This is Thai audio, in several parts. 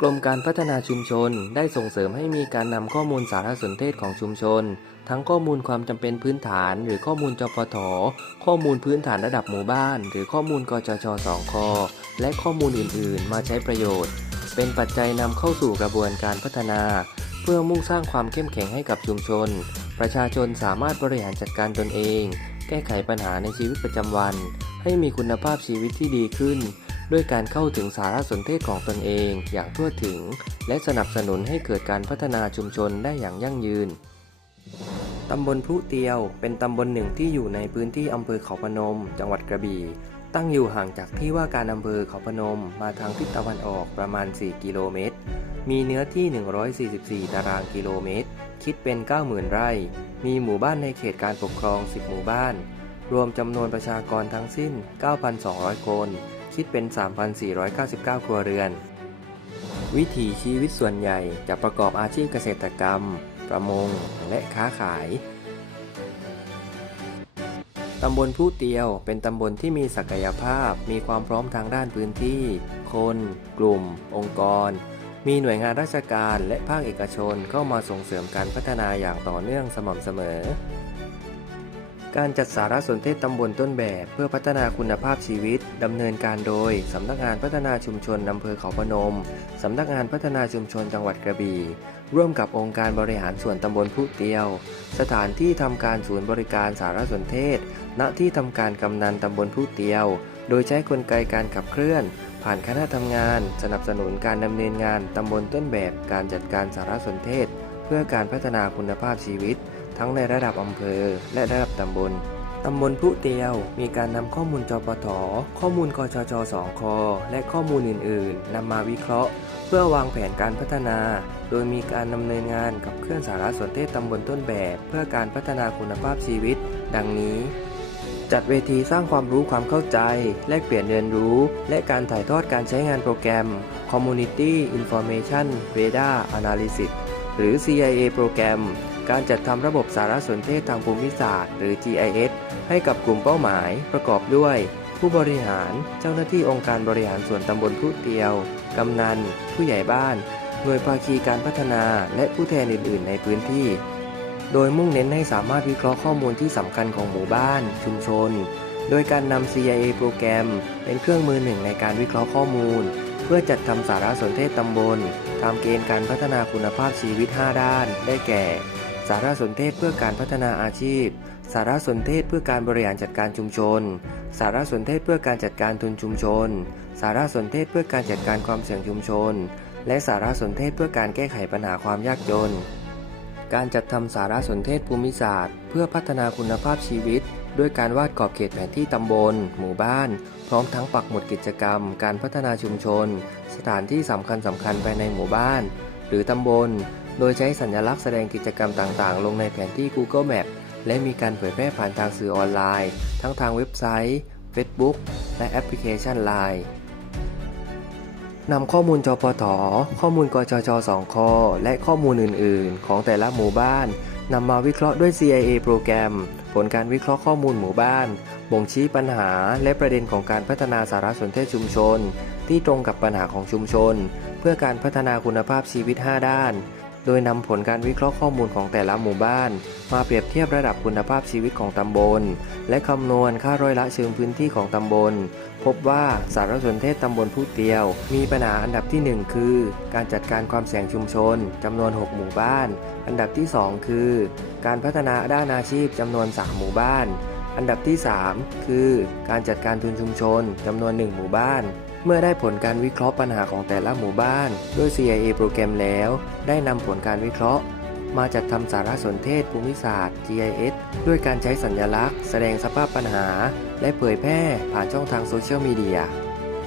กรมการพัฒนาชุมชนได้ส่งเสริมให้มีการนำข้อมูลสารสนเทศของชุมชน ทั้งข้อมูลความจำเป็นพื้นฐาน หรือข้อมูลจปทข้อมูลพื้นฐานระดับหมู่บ้าน หรือข้อมูลกจชสองคและข้อมูลอื่น ๆ มาใช้ประโยชน์ เป็นปัจจัยนำเข้าสู่กระบวนการพัฒนา เพื่อมุ่งสร้างความเข้มแข็งให้กับชุมชน ประชาชนสามารถบริหารจัดการตนเอง แก้ไขปัญหาในชีวิตประจำวัน ให้มีคุณภาพชีวิตที่ดีขึ้น ด้วยการเข้าถึงสารสนเทศของตนเองอย่างทั่วถึง และสนับสนุนให้เกิดการพัฒนาชุมชนได้อย่างยั่งยืน ตำบลพลุเตียวเป็นตำบลหนึ่งที่อยู่ในพื้นที่อำเภอเขาพนม จังหวัดกระบี่ ตั้งอยู่ห่างจากที่ว่าการอำเภอเขาพนมมาทางทิศตะวันออกประมาณ 4 กิโลเมตร มีเนื้อที่ 144 ตารางกิโลเมตร คิดเป็น 90,000 ไร่ มีหมู่บ้านในเขตการปกครอง 10 หมู่บ้าน รวมจำนวนประชากรทั้งสิ้น 9,200 คน คิดเป็น 3,499 ครัวเรือน วิถีชีวิตส่วนใหญ่จะประกอบอาชีพเกษตรกรรม ประมง และค้าขาย ตำบลผู้เตียวเป็นตำบลที่มีศักยภาพ มีความพร้อมทางด้านพื้นที่ คน กลุ่ม องค์กร มีหน่วยงานราชการและภาคเอกชนเข้ามาส่งเสริมการพัฒนาอย่างต่อเนื่องสม่ำเสมอ การจัดสารสนเทศตำบลต้นแบบ เพื่อพัฒนาคุณภาพชีวิต ดำเนินการโดย สำนักงานพัฒนาชุมชนอำเภอเขาพนม สำนักงานพัฒนาชุมชนจังหวัดกระบี่ ร่วมกับองค์การบริหารส่วนตำบลผู้เตียว สถานที่ทำการศูนย์บริการสารสนเทศ ณที่ทำการกำนันตำบลผู้เตียว โดยใช้กลไกการขับเคลื่อน ผ่านคณะทำงาน สนับสนุนการดำเนินงานตำบลต้นแบบ การจัดการสารสนเทศ เพื่อการพัฒนาคุณภาพชีวิต ทั้งในระดับอำเภอ และระดับตำบลตำบลผู้เตียว มีการนำข้อมูลจปทข้อมูลกชชสองคและข้อมูลอื่น ๆนำมาวิเคราะห์ เพื่อวางแผนการพัฒนา โดยมีการดำเนินงานกับเคลื่อนสารสนเทศตำบลต้นแบบ เพื่อการพัฒนาคุณภาพชีวิต ดังนี้ จัดเวทีสร้างความรู้ความเข้าใจ แลกเปลี่ยนเรียนรู้ และการถ่ายทอดการใช้งานโปรแกรม Community Information Radar Analysis หรือ CIA โปรแกรม การจัดทำระบบสารสนเทศทางภูมิศาสตร์ หรือ GIS ให้กับกลุ่มเป้าหมาย ประกอบด้วย ผู้บริหาร เจ้าหน้าที่องค์การบริหารส่วนตำบลผู้เตียว กำนัน ผู้ใหญ่บ้าน หน่วยภาคีการพัฒนา และผู้แทนอื่น ๆ ในพื้นที่ โดยมุ่งเน้นให้สามารถวิเคราะห์ข้อมูลที่สำคัญของหมู่บ้าน ชุมชน โดยการนำ CIA โปรแกรม เป็นเครื่องมือหนึ่งในการวิเคราะห์ข้อมูล เพื่อจัดทำสารสนเทศตำบลตามเกณฑ์การพัฒนาคุณภาพชีวิต 5 ด้าน ได้แก่ สารสนเทศเพื่อการพัฒนาอาชีพ สารสนเทศเพื่อการบริหารจัดการชุมชน สารสนเทศเพื่อการจัดการทุนชุมชน สารสนเทศเพื่อการจัดการความเสี่ยงชุมชน และสารสนเทศเพื่อการแก้ไขปัญหาความยากจน การจัดทำสารสนเทศภูมิศาสตร์ เพื่อพัฒนาคุณภาพชีวิต ด้วยการวาดกรอบเขตแผนที่ตำบล หมู่บ้าน พร้อมทั้งปักหมุดกิจกรรม การพัฒนาชุมชน สถานที่สำคัญสำคัญภายในหมู่บ้าน หรือตำบล โดยใช้สัญลักษณ์แสดงกิจกรรมต่างๆ ลงในแผนที่ Google Map และมีการเผยแพร่ผ่านทางสื่อออนไลน์ ทั้งทางเว็บไซต์ Facebook และแอปพลิเคชัน Line นำข้อมูลจปทข้อมูลกจชสองคและข้อมูลอื่น ๆ ของแต่ละหมู่บ้านนำมาวิเคราะห์ด้วย CIA โปรแกรม ผลการวิเคราะห์ข้อมูลหมู่บ้าน บ่งชี้ปัญหาและประเด็นของการพัฒนาสารสนเทศชุมชน ที่ตรงกับปัญหาของชุมชน เพื่อการพัฒนาคุณภาพชีวิต 5 ด้าน โดยนำผลการวิเคราะห์ข้อมูลของแต่ละหมู่บ้าน มาเปรียบเทียบระดับคุณภาพชีวิตของตำบล และคำนวณค่าร้อยละเชิงพื้นที่ของตำบล พบว่าสารสนเทศตำบลผู้เตียว มีปัญหาอันดับที่ 1 คือ การจัดการความเสี่ยงชุมชนจำนวน 6 หมู่บ้าน อันดับที่ 2 คือ การพัฒนาด้านอาชีพจำนวน 3 หมู่บ้าน อันดับที่ 3 คือ การจัดการทุนชุมชนจำนวน 1 หมู่บ้าน เมื่อได้ผลการวิเคราะห์ปัญหาของแต่ละหมู่บ้าน ด้วย CIA โปรแกรมแล้ว ได้นำผลการวิเคราะห์ มาจัดทำสารสนเทศภูมิศาสตร์ GIS ด้วยการใช้สัญลักษณ์ แสดงสภาพปัญหา และเผยแพร่ผ่านช่องทางโซเชียลมีเดีย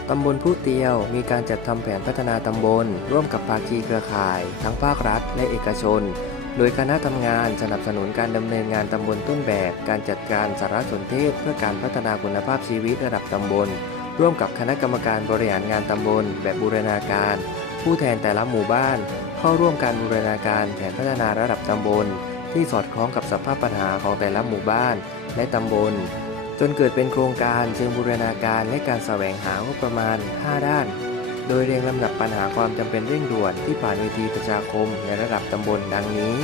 ตำบลผู้เตียวมีการจัดทำแผนพัฒนาตำบล ร่วมกับภาคีเครือข่าย ทั้งภาครัฐและเอกชน โดยคณะทำงานสนับสนุนการดำเนินงานตำบลต้นแบบ การจัดการสารสนเทศเพื่อการพัฒนาคุณภาพชีวิตระดับตำบล ร่วมกับคณะกรรมการบริหารงานตำบล แบบบูรณาการ ผู้แทนแต่ละหมู่บ้าน เข้าร่วมการบูรณาการแผนพัฒนาระดับตำบล ที่สอดคล้องกับสภาพปัญหาของแต่ละหมู่บ้านและตำบล จนเกิดเป็นโครงการเชิงบูรณาการและการแสวงหางบประมาณ 5 ด้าน โดยเรียงลำดับปัญหาความจำเป็นเร่งด่วนที่ผ่านเวทีประชาคมในระดับตำบลดังนี้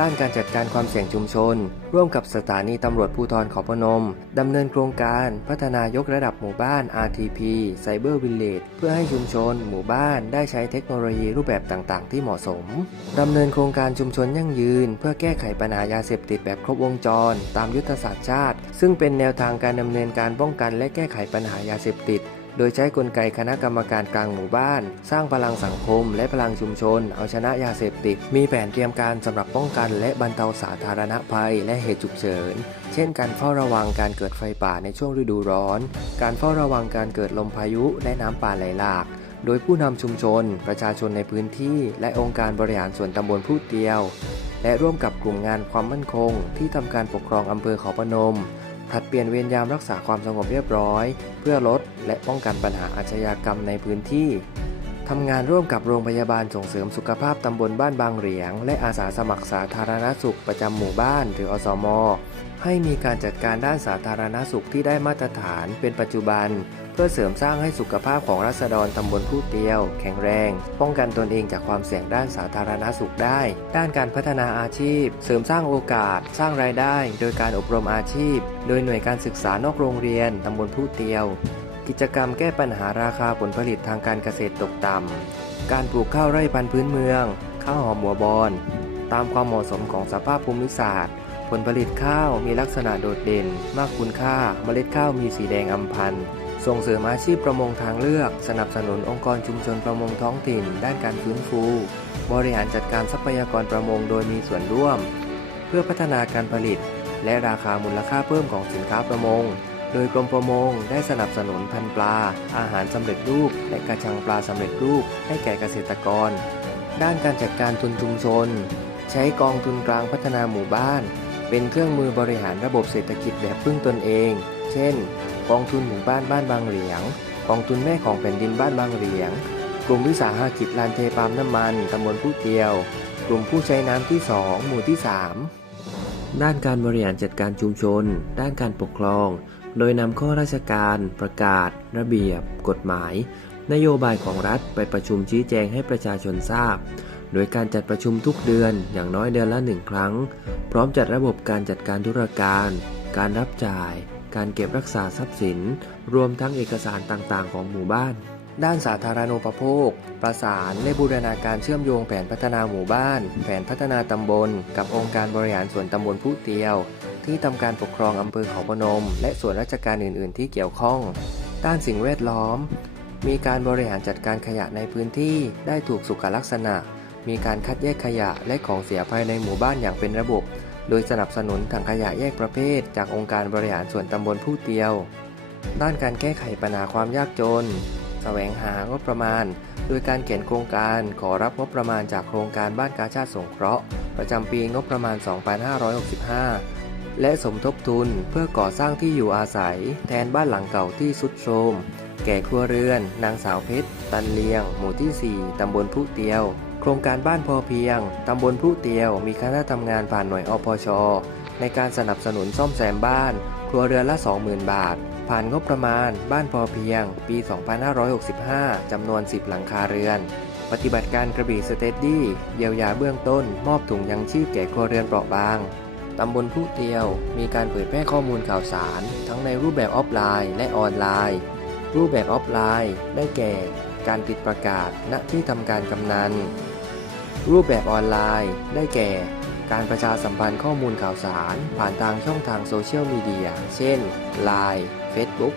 ด้านการจัดการความเสี่ยงชุมชน ร่วมกับสถานีตำรวจภูธรขอพนมดำเนินโครงการพัฒนายกระดับหมู่บ้าน RTP Cyber Village เพื่อให้ชุมชน หมู่บ้านได้ใช้เทคโนโลยีรูปแบบต่างๆ ที่เหมาะสมดำเนินโครงการชุมชนยั่งยืน เพื่อแก้ไขปัญหายาเสพติดแบบครบวงจร ตามยุทธศาสตร์ชาติ ซึ่งเป็นแนวทางการดำเนินการป้องกันและแก้ไขปัญหายาเสพติด โดยใช้กลไกคณะกรรมการกลางหมู่บ้าน สร้างพลังสังคมและพลังชุมชน เอาชนะยาเสพติด มีแผนเตรียมการสำหรับป้องกัน และบรรเทาสาธารณภัย และเหตุฉุกเฉิน เช่น การเฝ้าระวังการเกิดไฟป่าในช่วงฤดูร้อน การเฝ้าระวังการเกิดลมพายุและน้ำป่าไหลหลากโดยผู้นำชุมชน ประชาชนในพื้นที่ และองค์การบริหารส่วนตำบลพูดเดียว และร่วมกับกลุ่มงานความมั่นคง ที่ทำการปกครองอำเภอเขาพนม ผัดเปลี่ยนเวรยามรักษาความสงบเรียบร้อย เพื่อลดและป้องกันปัญหาอาชญากรรมในพื้นที่ ทำงานร่วมกับโรงพยาบาลส่งเสริมสุขภาพตำบลบ้านบางเหรียง และอาสาสมัครสาธารณสุขประจำหมู่บ้านหรืออสม ให้มีการจัดการด้านสาธารณสุขที่ได้มาตรฐานเป็นปัจจุบัน เพื่อเสริมสร้างให้สุขภาพของรัษฎรตำบลผู้เตียว แข็งแรง ป้องกันตนเองจากความเสี่ยงด้านสาธารณสุขได้ ด้านการพัฒนาอาชีพ เสริมสร้างโอกาส สร้างรายได้ โดยการอบรมอาชีพ โดยหน่วยการศึกษานอกโรงเรียนตำบลผู้เตียว กิจกรรมแก้ปัญหาราคาผลผลิตทางการเกษตรตกต่ำ การปลูกข้าวไร่พันธุ์พื้นเมือง ข้าวหอมหัวบอน ตามความเหมาะสมของสภาพภูมิศาสตร์ ผลผลิตข้าวมีลักษณะโดดเด่น มากคุณค่า เมล็ดข้าวมีสีแดงอำพันธ์ ส่งเสริมอาชีพประมงทางเลือก สนับสนุนองค์กรชุมชนประมงท้องถิ่น ด้านการฟื้นฟู บริหารจัดการทรัพยากรประมงโดยมีส่วนร่วม เพื่อพัฒนาการผลิต และราคามูลค่าเพิ่มของสินค้าประมง โดยกรมประมงได้สนับสนุนพันธุ์ปลา อาหารสำเร็จรูป และกระชังปลาสำเร็จรูปให้แก่เกษตรกร ด้านการจัดการทุนชุมชน ใช้กองทุนกลางพัฒนาหมู่บ้าน เป็นเครื่องมือบริหารระบบเศรษฐกิจแบบพึ่งตนเอง เช่น กองทุนหมู่บ้านบ้านบางเหลียง กองทุนแม่ของแผ่นดินบ้านบางเหลียง กลุ่มวิสาหกิจลานเทปาล์มน้ำมันตำบลผู้เตียว กลุ่มผู้ใช้น้ำที่ 2 หมู่ที่ 3 ด้านการบริหารจัดการชุมชน ด้านการปกครอง โดยนำข้อราชการ ประกาศ ระเบียบ กฎหมาย นโยบายของรัฐไปประชุมชี้แจงให้ประชาชนทราบ โดยการจัดประชุมทุกเดือนอย่างน้อยเดือนละหนึ่งครั้ง พร้อมจัดระบบการจัดการธุรการ การรับจ่าย การเก็บรักษาทรัพย์สิน รวมทั้งเอกสารต่างๆ ของหมู่บ้านด้านสาธารณูปโภค ประสานและบูรณาการเชื่อมโยงแผนพัฒนาหมู่บ้าน แผนพัฒนาตำบล กับองค์การบริหารส่วนตำบลผู้เตียว ที่ทำการปกครองอำเภอเขาพนม และส่วนราชการอื่น ๆ ที่เกี่ยวข้อง ด้านสิ่งแวดล้อม มีการบริหารจัดการขยะในพื้นที่ได้ถูกสุขลักษณะ มีการคัดแยกขยะและของเสียภายในหมู่บ้านอย่างเป็นระบบ โดยสนับสนุนถังขยะแยกประเภท จากองค์การบริหารส่วนตำบลผู้เตียว ด้านการแก้ไขปัญหาความยากจนแสวงหางบประมาณ โดยการเขียนโครงการขอรับงบประมาณจากโครงการบ้านกาชาติสงเคราะห์ ประจำปีงบประมาณ 2565 และสมทบทุนเพื่อก่อสร้างที่อยู่อาศัย แทนบ้านหลังเก่าที่สุดโทรม แก่ครัวเรือน นางสาวเพชร ตันเลียง หมู่ที่ 4 ตำบลผู้เตียว โครงการบ้านพอเพียง ตำบลผู้เตียว มีคณะทำงานผ่านหน่วยอพช ในการสนับสนุนซ่อมแซมบ้าน ครัวเรือนละ 20,000 บาท ผ่านงบประมาณ บ้านพอเพียง ปี 2565 จำนวน 10 หลังคาเรือนปฏิบัติการกระบี่สเตดดี้เยียวยาเบื้องต้น มอบถุงยังชีพแก่ครัวเรือนเปราะบาง ตำบลผู้เตียว มีการเผยแพร่ข้อมูลข่าวสาร ทั้งในรูปแบบออฟไลน์และออนไลน์ รูปแบบออฟไลน์ ได้แก่ การติดประกาศณที่ทำการกำนัน รูปแบบออนไลน์ ได้แก่ การประชาสัมพันธ์ข้อมูลข่าวสาร ผ่านทางช่องทางโซเชียลมีเดีย เช่น Line Facebook